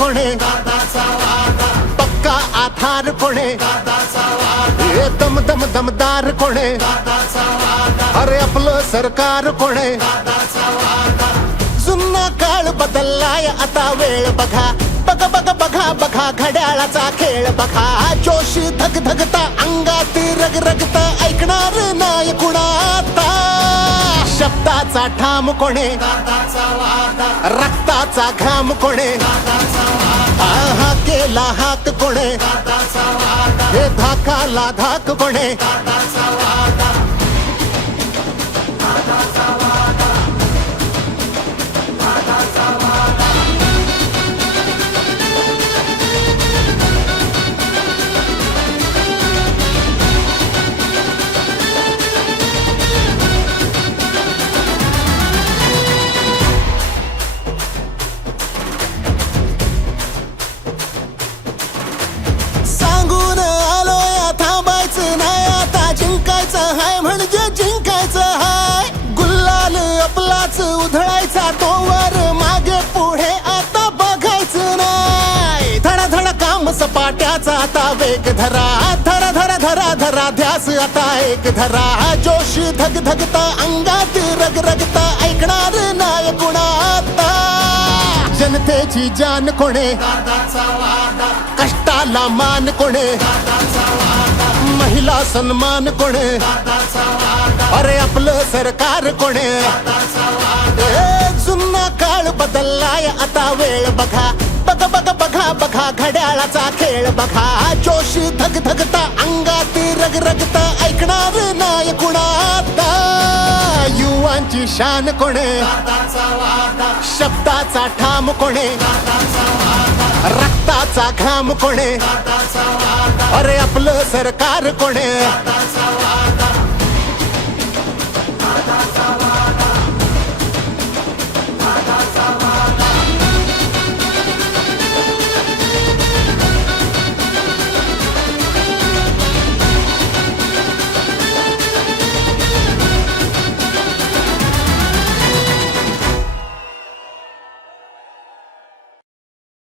कोणे पक्का आधार कोणे हे दम दम दमदार कोणे अरे आपलं सरकार कोणे जुना काळ बदललाय आता वेळ बघा बघा बघा बघा बघा घड्याळाचा खेळ बघा जोश धग धगता अंगात रग रगता ऐकणार नाही कुणाता शब्दाचा ठाम कोणे रक्ताचा घाम कोणे हा केला हात कोणे हे धाकाला धाक कोणे सांगून आलोय थांबायचं नाही आता जिंकायचं हाय म्हणजे जिंकायचं हाय गुल्लाल आपलाच उधळायचा तोवर मागे पुढे आता बघायचं नाही धडा धडा काम सपाट्याचा आता वेग धरा धरा धरा धरा धरा ध्यास आता एक धरा जोश धग धगता अंगात रग रगता ऐकणार नाही कुणाता जनतेची जान कोणे कष्टाला मान कोणे महिला सन्मान कोणे अरे आपलं सरकार कोणे जुना काळ बदललाय आता वेळ बघा बघा बघा बघा बघा घड्याळाचा खेळ बघा जोश धग धगता अंगात रग रगता ऐकणार नाही कुणाता युवांची शान कोणे शब्दाचा ठाम कोणे रक्ताचा घाम कोणे अरे आपलं सरकार कोणे